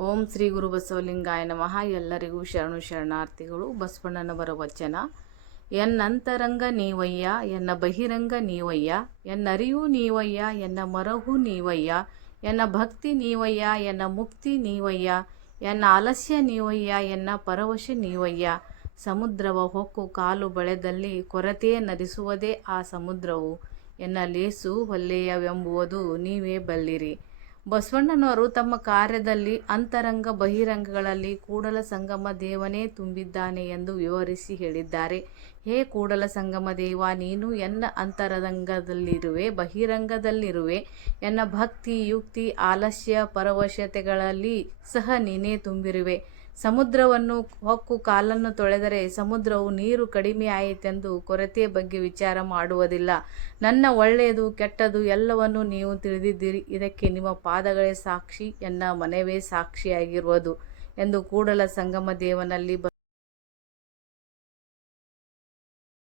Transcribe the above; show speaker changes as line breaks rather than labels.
ಓಂ ಶ್ರೀ ಗುರು ಬಸವಲಿಂಗಾಯ ನಮಃ. ಎಲ್ಲರಿಗೂ ಶರಣು ಶರಣಾರ್ಥಿಗಳು ಬಸವಣ್ಣನವರ ವಚನ ಎನ್ನಂತರಂಗ ನೀವಯ್ಯ, ಎನ್ನ ಬಹಿರಂಗ ನೀವಯ್ಯ ಎನ್ನರಿವು ನೀವಯ್ಯ, ಎನ್ನ ಮರಹು ನೀವಯ್ಯ, ಎನ್ನ ಭಕ್ತಿ ನೀವಯ್ಯ, ಎನ್ನ ಮುಕ್ತಿ ನೀವಯ್ಯ, ಎನ್ನ ಆಲಸ್ಯ ನೀವಯ್ಯ, ಎನ್ನ ಪರವಶ ನೀವಯ್ಯ. ಸಮುದ್ರವ ಹೊಕ್ಕು ಕಾಲು ಬಳೆದಲ್ಲಿ ಕೊರತೆ ನರಿಸುವುದೇ ಆ ಸಮುದ್ರವು. ಎನ್ನ ಲೇಸು ಹೊಲ್ಲೆಯವೆಂಬುವುದು ನೀವೇ ಬಲ್ಲಿರಿ. ಬಸವಣ್ಣನವರು ತಮ್ಮ ಕಾರ್ಯದಲ್ಲಿ ಅಂತರಂಗ ಬಹಿರಂಗಗಳಲ್ಲಿ ಕೂಡಲ ಸಂಗಮ ದೇವನೇ ತುಂಬಿದ್ದಾನೆ ಎಂದು ವಿವರಿಸಿ ಹೇಳಿದ್ದಾರೆ. ಹೇ ಕೂಡಲ ಸಂಗಮ ದೇವ, ನೀನು ಎನ್ನ ಅಂತರಂಗದಲ್ಲಿರುವೆ ಬಹಿರಂಗದಲ್ಲಿರುವೆ. ಎನ್ನ ಭಕ್ತಿ, ಯುಕ್ತಿ, ಆಲಸ್ಯ, ಪರವಶತೆಗಳಲ್ಲಿ ಸಹ ನೀನೇ ತುಂಬಿರುವೆ. ಸಮುದ್ರವನ್ನು, ಹೊಕ್ಕು ಕಾಲನ್ನು ತೊಳೆದರೆ ಸಮುದ್ರವು ನೀರು ಕಡಿಮೆ ಆಯಿತೆಂದು ಕೊರತೆ ಬಗ್ಗೆ ವಿಚಾರ ಮಾಡುವುದಿಲ್ಲ. ನನ್ನ ಒಳ್ಳೆಯದು, ಕೆಟ್ಟದು ಎಲ್ಲವನ್ನು ನೀವು ತಿಳಿದಿದ್ದೀರಿ. ಇದಕ್ಕೆ ನಿಮ್ಮ ಪಾದಗಳೇ ಸಾಕ್ಷಿ, ಎನ್ನ ಮನವೇ ಸಾಕ್ಷಿಯಾಗಿರುವುದು ಎಂದು ಕೂಡಲ ಸಂಗಮ ದೇವನಲ್ಲಿ